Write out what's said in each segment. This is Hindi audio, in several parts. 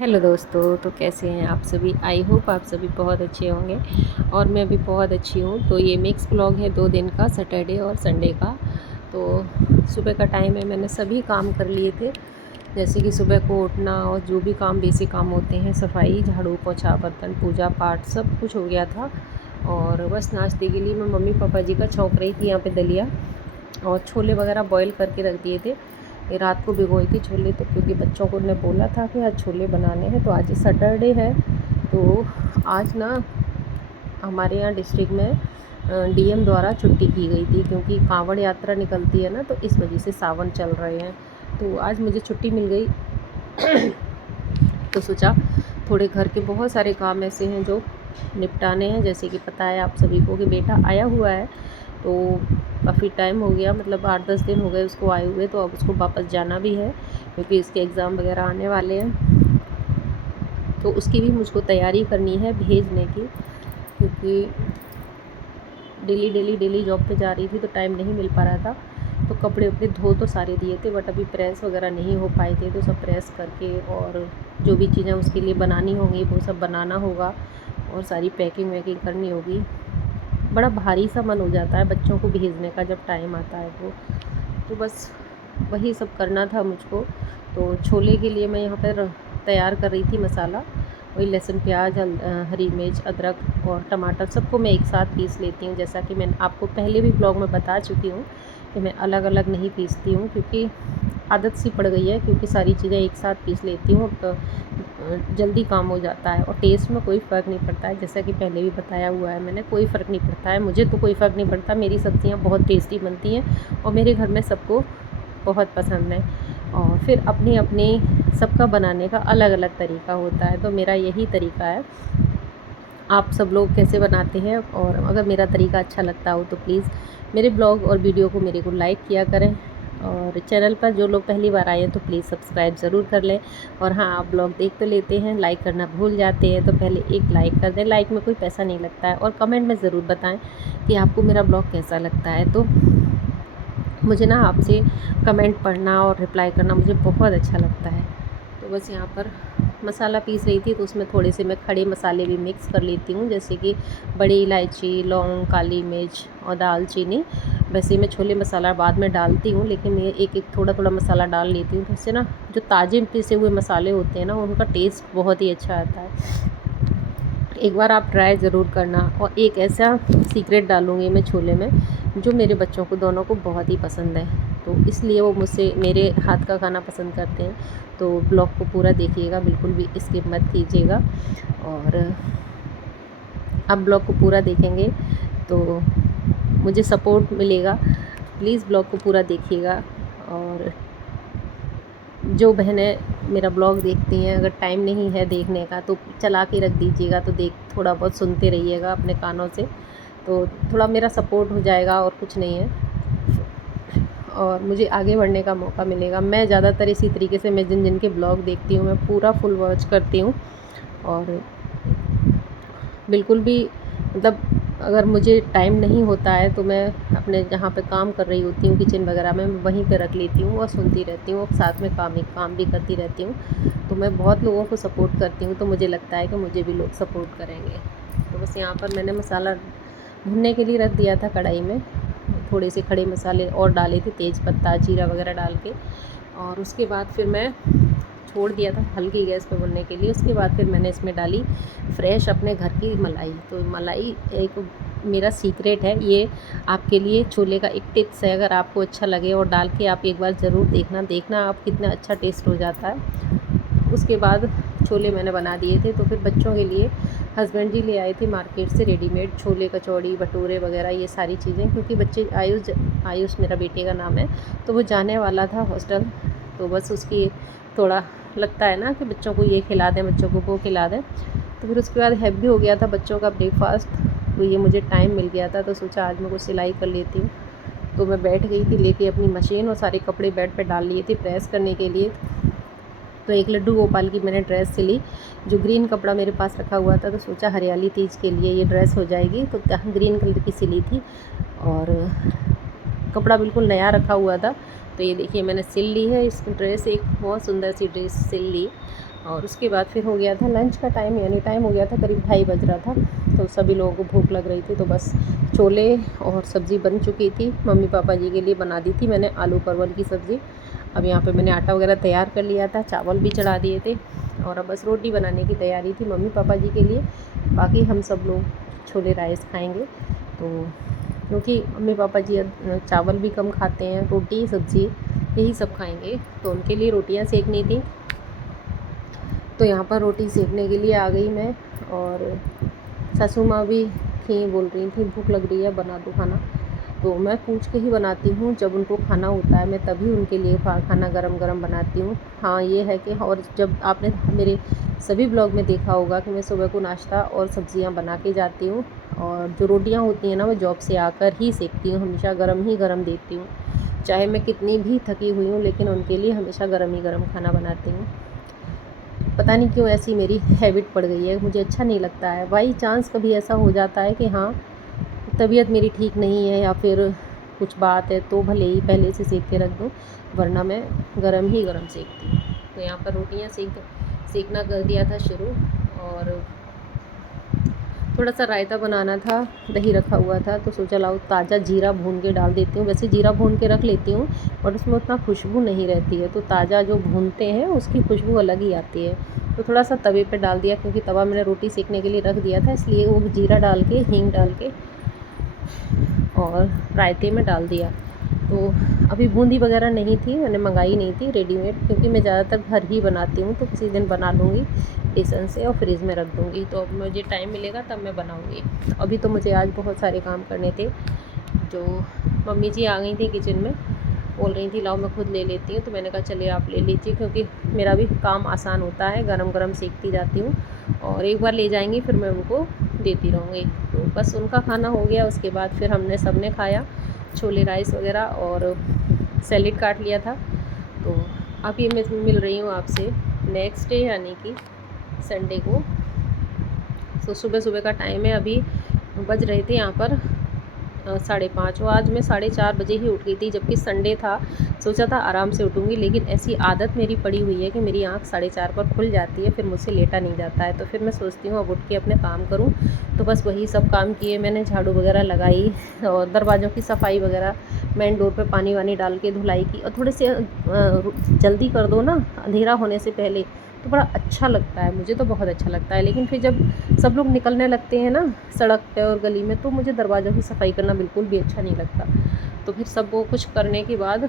हेलो दोस्तों, तो कैसे हैं आप सभी। आई होप आप सभी बहुत अच्छे होंगे और मैं भी बहुत अच्छी हूँ। तो ये मिक्स ब्लॉग है 2 दिन का, सैटरडे और संडे का। तो सुबह का टाइम है, मैंने सभी काम कर लिए थे, जैसे कि सुबह को उठना और जो भी काम बेसिक काम होते हैं, सफाई, झाड़ू पोछा, बर्तन, पूजा पाठ, सब कुछ हो गया था। और बस नाश्ते के लिए मैं मम्मी पापा जी का छौंक रही थी यहाँ पे दलिया और छोले वगैरह बॉईल करके रख दिए थे। ये रात को भिगोई थी छोले, तो क्योंकि बच्चों को ने बोला था कि आज छोले बनाने हैं, तो आज सैटरडे है। तो आज ना हमारे यहाँ डिस्ट्रिक्ट में डीएम द्वारा छुट्टी की गई थी, क्योंकि कांवड़ यात्रा निकलती है ना, तो इस वजह से सावन चल रहे हैं। तो आज मुझे छुट्टी मिल गई। तो सोचा थोड़े घर के बहुत सारे काम ऐसे हैं जो निपटाने हैं। जैसे कि पता है आप सभी को कि बेटा आया हुआ है, तो काफ़ी टाइम हो गया, मतलब 8-10 दिन हो गए उसको आए हुए। तो अब उसको वापस जाना भी है, क्योंकि इसके एग्ज़ाम वगैरह आने वाले हैं। तो उसकी भी मुझको तैयारी करनी है भेजने की, क्योंकि डेली जॉब पे जा रही थी तो टाइम नहीं मिल पा रहा था। तो कपड़े वपड़े धो तो सारे दिए थे, बट अभी प्रेस वगैरह नहीं हो पाए थे, तो सब प्रेस करके और जो भी चीज़ें उसके लिए बनानी होंगी वो सब बनाना होगा और सारी पैकिंग वैकिंग करनी होगी। बड़ा भारी सा मन हो जाता है बच्चों को भेजने का जब टाइम आता है तो बस वही सब करना था मुझको। तो छोले के लिए मैं यहाँ पर तैयार कर रही थी मसाला। वही लहसुन, प्याज, हरी मिर्च, अदरक और टमाटर सबको मैं एक साथ पीस लेती हूँ। जैसा कि मैंने आपको पहले भी ब्लॉग में बता चुकी हूँ कि मैं अलग अलग नहीं पीसती हूँ, क्योंकि आदत सी पड़ गई है, क्योंकि सारी चीज़ें एक साथ पीस लेती हूँ तो जल्दी काम हो जाता है और टेस्ट में कोई फ़र्क नहीं पड़ता है। जैसा कि पहले भी बताया हुआ है मैंने, कोई फ़र्क नहीं पड़ता है, मुझे तो कोई फ़र्क नहीं पड़ता। मेरी सब्ज़ियाँ बहुत टेस्टी बनती हैं और मेरे घर में सबको बहुत पसंद है। और फिर अपनी अपनी सबका बनाने का अलग अलग तरीका होता है, तो मेरा यही तरीका है। आप सब लोग कैसे बनाते हैं, और अगर मेरा तरीका अच्छा लगता हो तो प्लीज़ मेरे ब्लॉग और वीडियो को मेरे को लाइक किया करें। और चैनल पर जो लोग पहली बार आए हैं तो प्लीज़ सब्सक्राइब ज़रूर कर लें। और हाँ, आप ब्लॉग देख तो लेते हैं, लाइक करना भूल जाते हैं, तो पहले एक लाइक कर दें। लाइक में कोई पैसा नहीं लगता है। और कमेंट में ज़रूर बताएं कि आपको मेरा ब्लॉग कैसा लगता है। तो मुझे ना आपसे कमेंट पढ़ना और रिप्लाई करना मुझे बहुत अच्छा लगता है। तो बस यहाँ पर मसाला पीस रही थी, तो उसमें थोड़े से मैं खड़े मसाले भी मिक्स कर लेती हूँ, जैसे कि बड़ी इलायची, लौंग, काली मिर्च और दालचीनी। वैसे मैं छोले मसाला बाद में डालती हूँ, लेकिन मैं एक एक थोड़ा थोड़ा मसाला डाल लेती हूँ, तो इससे ना जो ताज़े पिसे हुए मसाले होते हैं ना, उनका टेस्ट बहुत ही अच्छा आता है। एक बार आप ट्राई ज़रूर करना। और एक ऐसा सीक्रेट डालूँगी मैं छोले में, जो मेरे बच्चों को दोनों को बहुत ही पसंद है, तो इसलिए वो मुझसे मेरे हाथ का खाना पसंद करते हैं। तो ब्लॉग को पूरा देखिएगा, बिल्कुल भी स्किप मत कीजिएगा। और आप ब्लॉग को पूरा देखेंगे तो मुझे सपोर्ट मिलेगा। प्लीज़ ब्लॉग को पूरा देखिएगा। और जो बहनें मेरा ब्लॉग देखती हैं, अगर टाइम नहीं है देखने का तो चला के रख दीजिएगा, तो थोड़ा बहुत सुनते रहिएगा अपने कानों से, तो थोड़ा मेरा सपोर्ट हो जाएगा, और कुछ नहीं है। और मुझे आगे बढ़ने का मौका मिलेगा। मैं ज़्यादातर इसी तरीके से, मैं जिन जिन के ब्लॉग देखती हूँ मैं पूरा फुल वॉच करती हूँ। और बिल्कुल भी मतलब अगर मुझे टाइम नहीं होता है तो मैं अपने जहाँ पे काम कर रही होती हूँ किचन वगैरह में, मैं वहीं पे रख लेती हूँ और सुनती रहती हूँ, और साथ में काम भी करती रहती हूँ। तो मैं बहुत लोगों को सपोर्ट करती हूँ, तो मुझे लगता है कि मुझे भी लोग सपोर्ट करेंगे। तो बस यहाँ पर मैंने मसाला भुनने के लिए रख दिया था कढ़ाई में। थोड़े से खड़े मसाले और डाले थे, तेज़ पत्ता, जीरा वगैरह डाल के, और उसके बाद फिर मैं छोड़ दिया था हल्की गैस पे भुनने के लिए। उसके बाद फिर मैंने इसमें डाली फ्रेश अपने घर की मलाई। तो मलाई एक मेरा सीक्रेट है, ये आपके लिए छोले का एक टिप्स है। अगर आपको अच्छा लगे और डाल के आप एक बार ज़रूर देखना आप कितना अच्छा टेस्ट हो जाता है। उसके बाद छोले मैंने बना दिए थे, तो फिर बच्चों के लिए हस्बैंड जी ले आए थे मार्केट से रेडीमेड छोले, कचौड़ी, भटूरे वगैरह ये सारी चीज़ें, क्योंकि बच्चे आयुष मेरा बेटे का नाम है, तो वो जाने वाला था हॉस्टल। तो बस उसकी थोड़ा लगता है ना कि बच्चों को ये खिला दें, बच्चों को वो खिला दें। तो फिर उसके बाद हैवी हो गया था बच्चों का ब्रेकफास्ट, तो ये मुझे टाइम मिल गया था, तो सोचा आज मैं कुछ सिलाई कर लेती हूँ। तो मैं बैठ गई थी लेके अपनी मशीन, और सारे कपड़े बेड पे डाल लिए थे प्रेस करने के लिए। तो एक लड्डू गोपाल की मैंने ड्रेस सिली, जो ग्रीन कपड़ा मेरे पास रखा हुआ था, तो सोचा हरियाली तीज के लिए ये ड्रेस हो जाएगी, तो ग्रीन कलर की सिली थी और कपड़ा बिल्कुल नया रखा हुआ था। तो ये देखिए मैंने सिल ली है इस ड्रेस, एक बहुत सुंदर सी ड्रेस सिल ली। और उसके बाद फिर हो गया था लंच का टाइम, यानी टाइम हो गया था करीब 2:30 बज रहा था। तो सभी लोगों को भूख लग रही थी, तो बस छोले और सब्ज़ी बन चुकी थी। मम्मी पापा जी के लिए बना दी थी मैंने आलू परवल की सब्ज़ी। अब यहाँ पे मैंने आटा वगैरह तैयार कर लिया था, चावल भी चढ़ा दिए थे और अब बस रोटी बनाने की तैयारी थी मम्मी पापा जी के लिए। बाकी हम सब लोग छोले राइस खाएँगे, तो क्योंकि मम्मी पापा जी चावल भी कम खाते हैं, रोटी सब्ज़ी यही सब खाएँगे, तो उनके लिए रोटियाँ सेकनी थी। तो यहाँ पर रोटी सेकने के लिए आ गई मैं, और सासू माँ भी थी, बोल रही थी भूख लग रही है बना दो खाना। तो मैं पूछ के ही बनाती हूँ, जब उनको खाना होता है मैं तभी उनके लिए खाना गरम गरम बनाती हूँ। हाँ ये है कि, और जब आपने मेरे सभी ब्लॉग में देखा होगा कि मैं सुबह को नाश्ता और सब्जियाँ बना के जाती हूँ, और जो रोटियाँ होती हैं ना वो जॉब से आकर ही सेकती हूँ, हमेशा गरम ही गरम देती हूँ। चाहे मैं कितनी भी थकी हुई हूँ, लेकिन उनके लिए हमेशा गरम ही गरम खाना बनाती हूँ। पता नहीं क्यों ऐसी मेरी हैबिट पड़ गई है, मुझे अच्छा नहीं लगता है। बाई चांस कभी ऐसा हो जाता है कि हाँ तबीयत मेरी ठीक नहीं है या फिर कुछ बात है, तो भले ही पहले से सेक के रख दूँ, वरना मैं गरम ही गरम सेकती हूँ। तो यहाँ पर रोटियाँ सेकना कर दिया था शुरू, और थोड़ा सा रायता बनाना था, दही रखा हुआ था, तो सोचा लाओ ताज़ा जीरा भून के डाल देती हूँ। वैसे जीरा भून के रख लेती हूँ और उसमें उतना खुशबू नहीं रहती है, तो ताज़ा जो भूनते हैं उसकी खुशबू अलग ही आती है। तो थोड़ा सा तवे पे डाल दिया, क्योंकि तवा मैंने रोटी सेकने के लिए रख दिया था, इसलिए वो जीरा डाल के हींग डाल के और रायते में डाल दिया। तो अभी बूंदी वगैरह नहीं थी, मैंने मंगाई नहीं थी रेडीमेड, क्योंकि मैं ज़्यादातर घर ही बनाती हूँ, तो किसी दिन बना लूँगी बेसन से और फ्रिज में रख दूँगी, तो अब मुझे टाइम मिलेगा तब मैं बनाऊँगी। अभी तो मुझे आज बहुत सारे काम करने थे। जो मम्मी जी आ गई थी किचन में, बोल रही थी लाओ मैं खुद ले लेती हूँ, तो मैंने कहा चलिए आप ले लीजिए, क्योंकि मेरा भी काम आसान होता है, गरम गरम सेकती जाती हूँ और एक बार ले जाएंगी फिर मैं उनको देती रहूँगी। तो बस उनका खाना हो गया, उसके बाद फिर हमने सब ने खाया छोले राइस वगैरह, और सैलेड काट लिया था। तो अभी मैं मिल रही हूँ आपसे नेक्स्ट डे, यानी कि संडे को। तो सुबह सुबह का टाइम है, अभी बज रहे थे यहाँ पर 5:30। आज मैं 4:30 बजे ही उठ गई थी, जबकि संडे था। सोचा था आराम से उठूँगी, लेकिन ऐसी आदत मेरी पड़ी हुई है कि मेरी आँख 4:30 पर खुल जाती है, फिर मुझसे लेटा नहीं जाता है। तो फिर मैं सोचती हूँ अब उठ के अपने काम करूँ, तो बस वही सब काम किए मैंने, झाड़ू वगैरह लगाई और दरवाज़ों की सफाई वगैरह, मेन डोर पे पानी वानी डाल के धुलाई की। और थोड़े से जल्दी कर दो ना अंधेरा होने से पहले, तो बड़ा अच्छा लगता है, मुझे तो बहुत अच्छा लगता है। लेकिन फिर जब सब लोग निकलने लगते हैं ना सड़क पे और गली में, तो मुझे दरवाज़ों की सफाई करना बिल्कुल भी अच्छा नहीं लगता। तो फिर सब वो कुछ करने के बाद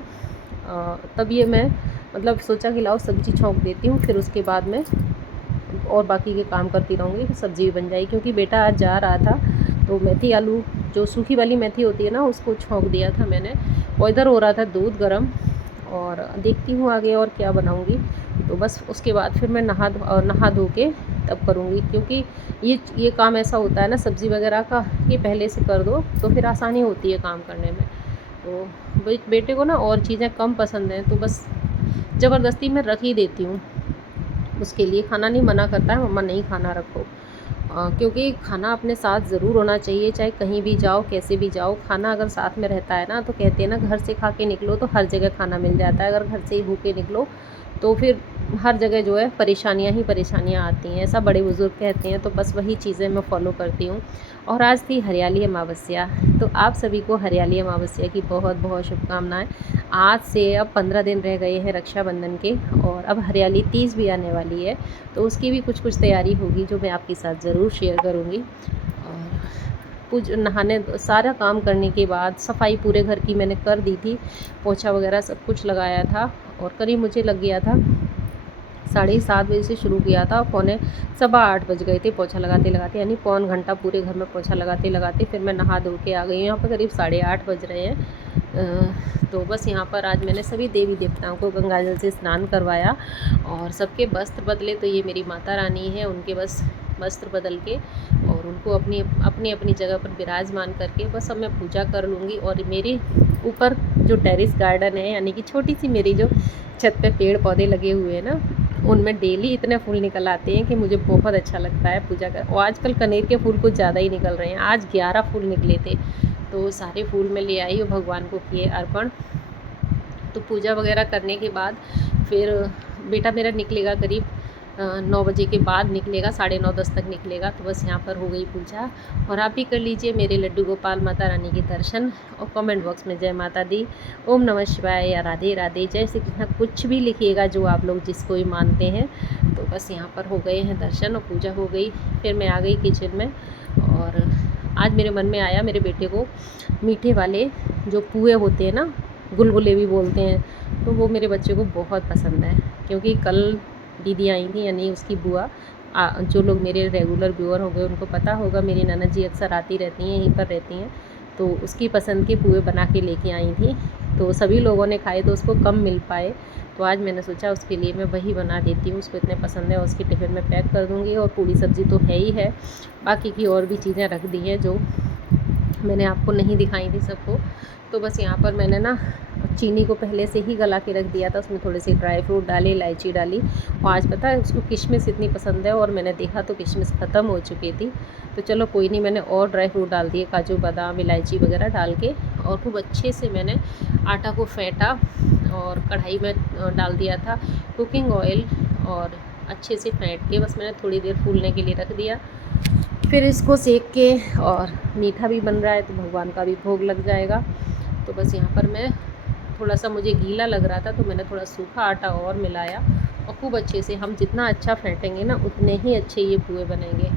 तब ये मैं मतलब सोचा कि लाओ सब्ज़ी छौंक देती हूँ, फिर उसके बाद में और बाकी के काम करती रहूँगी, फिर सब्ज़ी भी बन जाएगी। क्योंकि बेटा आज जा रहा था, तो मेथी आलू जो सूखी वाली मेथी होती है ना, उसको छौंक दिया था मैंने। और इधर हो रहा था दूध गर्म, और देखती हूँ आगे और क्या बनाऊँगी। तो बस उसके बाद फिर मैं नहा धो के तब करूँगी, क्योंकि ये काम ऐसा होता है ना सब्ज़ी वगैरह का, ये पहले से कर दो तो फिर आसानी होती है काम करने में। तो बेटे को ना और चीज़ें कम पसंद हैं, तो बस ज़बरदस्ती मैं रख ही देती हूँ उसके लिए। खाना नहीं मना करता है, मम्मा नहीं खाना रखो, क्योंकि खाना अपने साथ ज़रूर होना चाहिए, चाहे कहीं भी जाओ कैसे भी जाओ। खाना अगर साथ में रहता है ना, तो कहते हैं ना घर से खा के निकलो तो हर जगह खाना मिल जाता है, अगर घर से ही भूखे निकलो तो फिर हर जगह जो है परेशानियाँ ही परेशानियाँ आती हैं, ऐसा बड़े बुज़ुर्ग कहते हैं। तो बस वही चीज़ें मैं फ़ॉलो करती हूँ। और आज थी हरियाली अमावस्या, तो आप सभी को हरियाली अमावस्या की बहुत बहुत शुभकामनाएं। आज से अब 15 दिन रह गए हैं रक्षाबंधन के, और अब हरियाली तीज भी आने वाली है, तो उसकी भी कुछ कुछ तैयारी होगी जो मैं आपके साथ ज़रूर शेयर करूँगी। और नहाने सारा काम करने के बाद सफाई पूरे घर की मैंने कर दी थी, पोछा वगैरह सब कुछ लगाया था, और करीब मुझे लग गया था 7:30 बजे से शुरू किया था, 7:15 बज गए थे पोछा लगाते लगाते, यानी पौन घंटा पूरे घर में पोछा लगाते लगाते फिर मैं नहा धो के आ गई हूँ। यहाँ पर करीब 8:30 बज रहे हैं। तो बस यहाँ पर आज मैंने सभी देवी देवताओं को गंगाजल से स्नान करवाया और सबके वस्त्र बदले। तो ये मेरी माता रानी है, उनके बस वस्त्र बदल के और उनको अपनी अपनी अपनी जगह पर विराजमान करके बस अब मैं पूजा कर लूँगी। और मेरे ऊपर जो टेरेस गार्डन है, यानी कि छोटी सी मेरी जो छत पे पेड़ पौधे लगे हुए हैं ना, उनमें डेली इतने फूल निकल आते हैं कि मुझे बहुत अच्छा लगता है पूजा कर। और आजकल कनेर के फूल कुछ ज़्यादा ही निकल रहे हैं, आज 11 फूल निकले थे, तो सारे फूल मैं ले आई और भगवान को किए अर्पण। तो पूजा वगैरह करने के बाद फिर बेटा मेरा निकलेगा करीब 9 बजे के बाद निकलेगा, 9:30-10 तक निकलेगा। तो बस यहाँ पर हो गई पूजा। और आप भी कर लीजिए मेरे लड्डू गोपाल माता रानी के दर्शन, और कमेंट बॉक्स में जय माता दी, ओम नमः शिवाय या राधे राधे, जय श्री कृष्ण कुछ भी लिखिएगा जो आप लोग जिसको भी मानते हैं। तो बस यहाँ पर हो गए हैं दर्शन और पूजा हो गई। फिर मैं आ गई किचन में, और आज मेरे मन में आया मेरे बेटे को मीठे वाले जो पुए होते हैं ना, गुलगुले भी बोलते हैं, तो वो मेरे बच्चे को बहुत पसंद है। क्योंकि कल दीदी आई थी, यानी उसकी बुआ, जो लोग मेरे रेगुलर व्यूअर हो गए उनको पता होगा, मेरी ननद जी अक्सर आती रहती हैं, यहीं पर रहती हैं, तो उसकी पसंद के पुए बना के लेके आई थी। तो सभी लोगों ने खाए तो उसको कम मिल पाए, तो आज मैंने सोचा उसके लिए मैं वही बना देती हूँ, उसको इतने पसंद है, और उसकी टिफ़िन में पैक कर दूँगी। और पूरी सब्ज़ी तो है ही है, बाकी की और भी चीज़ें रख दी हैं जो मैंने आपको नहीं दिखाई थी सबको। तो बस यहाँ पर मैंने ना चीनी को पहले से ही गला के रख दिया था, उसमें थोड़े से ड्राई फ्रूट डाले, इलायची डाली। और आज पता है उसको किशमिश इतनी पसंद है, और मैंने देखा तो किशमिश ख़त्म हो चुकी थी। तो चलो कोई नहीं, मैंने और ड्राई फ्रूट डाल दिए, काजू बादाम इलायची वगैरह डाल के, और खूब अच्छे से मैंने आटा को फेंटा, और कढ़ाई में डाल दिया था कुकिंग ऑयल, और अच्छे से फेंट के बस मैंने थोड़ी देर फूलने के लिए रख दिया। फिर इसको सेक के, और मीठा भी बन रहा है तो भगवान का भी भोग लग जाएगा। तो बस यहाँ पर मैं थोड़ा सा, मुझे गीला लग रहा था तो मैंने थोड़ा सूखा आटा और मिलाया, और खूब अच्छे से, हम जितना अच्छा फेंटेंगे ना उतने ही अच्छे ये पुए बनेंगे।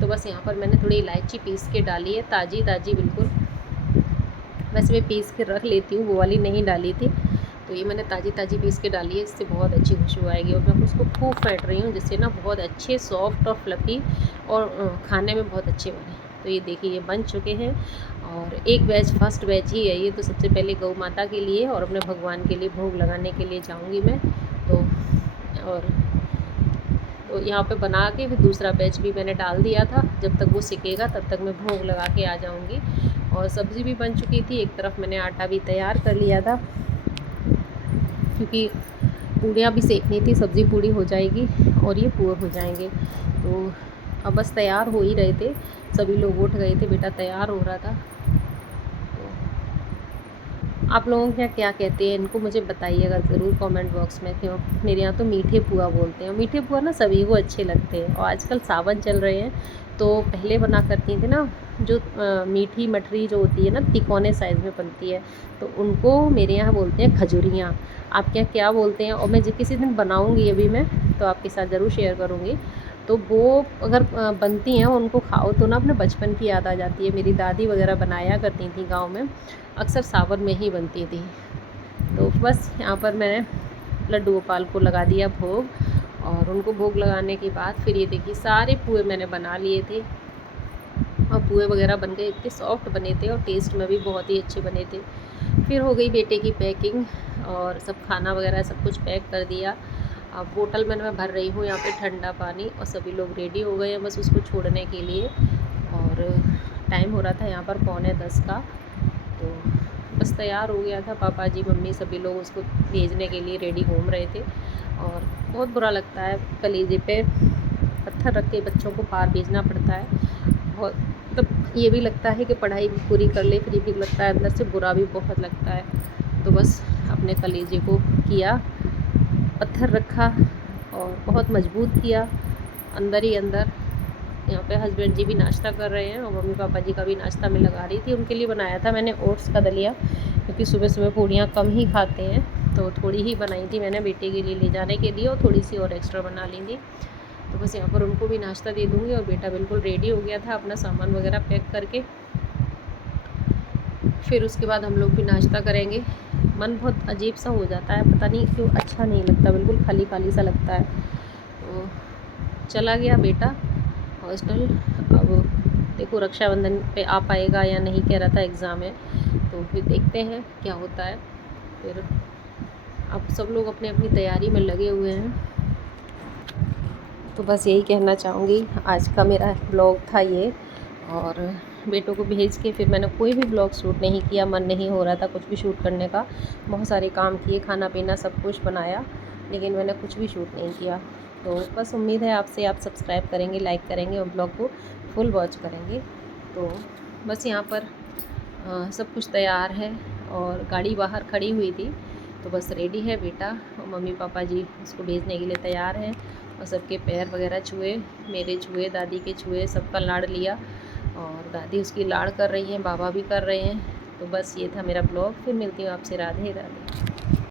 तो बस यहाँ पर मैंने थोड़ी इलायची पीस के डाली है, ताज़ी ताज़ी बिल्कुल। वैसे मैं पीस के रख लेती हूँ, वो वाली नहीं डाली थी, तो ये मैंने ताज़ी ताज़ी पीस के डाली है, इससे बहुत अच्छी खुशबू आएगी। और मैं उसको खूब फेंट रही हूँ, जिससे ना बहुत अच्छे सॉफ्ट और फ्लफ़ी, और खाने में बहुत अच्छे बने। तो ये देखिए ये बन चुके हैं, और एक बैच फर्स्ट बैच ही है ये, तो सबसे पहले गौ माता के लिए और अपने भगवान के लिए भोग लगाने के लिए जाऊँगी मैं। तो यहाँ पे बना के फिर दूसरा बैच भी मैंने डाल दिया था, जब तक वो सिकेगा तब तक मैं भोग लगा के आ जाऊँगी। और सब्ज़ी भी बन चुकी थी, एक तरफ मैंने आटा भी तैयार कर लिया था, क्योंकि पूड़ियाँ भी सेकनी थी, सब्ज़ी पूड़ी हो जाएगी और ये पुए हो जाएंगे। तो अब बस तैयार हो ही रहे थे, सभी लोग उठ गए थे, बेटा तैयार हो रहा था। तो आप लोगों के यहाँ क्या कहते हैं इनको मुझे बताइएगा ज़रूर कमेंट बॉक्स में। क्यों मेरे यहाँ तो मीठे पुआ बोलते हैं, मीठे पुआ ना सभी को अच्छे लगते हैं। और आजकल सावन चल रहे हैं, तो पहले बना करती थी ना जो मीठी मठरी जो होती है ना, तिकोने साइज़ में बनती है, तो उनको मेरे यहाँ बोलते हैं खजूरियाँ। आपके यहाँ क्या बोलते हैं? और मैं किसी दिन बनाऊँगी अभी मैं, तो आपके साथ ज़रूर शेयर करूँगी। तो वो अगर बनती हैं उनको खाओ तो ना अपने बचपन की याद आ जाती है। मेरी दादी वगैरह बनाया करती थी गांव में, अक्सर सावन में ही बनती थी। तो बस यहाँ पर मैंने लड्डू गोपाल को लगा दिया भोग, और उनको भोग लगाने के बाद फिर ये देखिए सारे पुए मैंने बना लिए थे, और पुए वगैरह बन गए, इतने सॉफ्ट बने थे और टेस्ट में भी बहुत ही अच्छे बने थे। फिर हो गई बेटे की पैकिंग, और सब खाना वगैरह सब कुछ पैक कर दिया। अब बोतल में मैं भर रही हूँ यहाँ पे ठंडा पानी, और सभी लोग रेडी हो गए हैं बस उसको छोड़ने के लिए। और टाइम हो रहा था यहाँ पर 9:45 का, तो बस तैयार हो गया था। पापा जी मम्मी सभी लोग उसको भेजने के लिए रेडी घूम रहे थे। और बहुत बुरा लगता है, कलेजे पे पत्थर रख के बच्चों को पार भेजना पड़ता है। बहुत मतलब ये भी लगता है कि पढ़ाई भी पूरी कर ले, फिर ये भी लगता है अंदर से बुरा भी बहुत लगता है। तो बस अपने कलेजे को किया, पत्थर रखा और बहुत मजबूत किया अंदर ही अंदर। यहाँ पे हस्बैंड जी भी नाश्ता कर रहे हैं, और मम्मी पापा जी का भी नाश्ता मैं लगा रही थी। उनके लिए बनाया था मैंने ओट्स का दलिया, क्योंकि सुबह सुबह पूड़ियाँ कम ही खाते हैं, तो थोड़ी ही बनाई थी मैंने बेटे के लिए ले जाने के लिए, और थोड़ी सी और एक्स्ट्रा बना ली थी। तो बस यहाँ पर उनको भी नाश्ता दे दूँगी। और बेटा बिल्कुल रेडी हो गया था अपना सामान वगैरह पैक करके। फिर उसके बाद हम लोग भी नाश्ता करेंगे। मन बहुत अजीब सा हो जाता है, पता नहीं क्यों अच्छा नहीं लगता, बिल्कुल खाली खाली सा लगता है। तो चला गया बेटा हॉस्टल। अब देखो रक्षाबंधन पे आ पाएगा या नहीं, कह रहा था एग्ज़ाम है, तो फिर देखते हैं क्या होता है। फिर अब सब लोग अपने अपनी तैयारी में लगे हुए हैं। तो बस यही कहना चाहूँगी, आज का मेरा ब्लॉग था ये। और बेटों को भेज के फिर मैंने कोई भी ब्लॉग शूट नहीं किया, मन नहीं हो रहा था कुछ भी शूट करने का। बहुत सारे काम किए, खाना पीना सब कुछ बनाया, लेकिन मैंने कुछ भी शूट नहीं किया। तो बस उम्मीद है आपसे आप सब्सक्राइब करेंगे, लाइक करेंगे और ब्लॉग को फुल वॉच करेंगे। तो बस यहाँ पर सब कुछ तैयार है, और गाड़ी बाहर खड़ी हुई थी, तो बस रेडी है बेटा, और मम्मी पापा जी उसको भेजने के लिए तैयार हैं। और और सबके पैर वगैरह छुए, मेरे छुए, दादी के छुए, सबका लाड़ लिया और दादी उसकी लाड़ कर रही हैं, बाबा भी कर रहे हैं। तो बस ये था मेरा ब्लॉग। फिर मिलती हूँ आपसे। राधे राधे।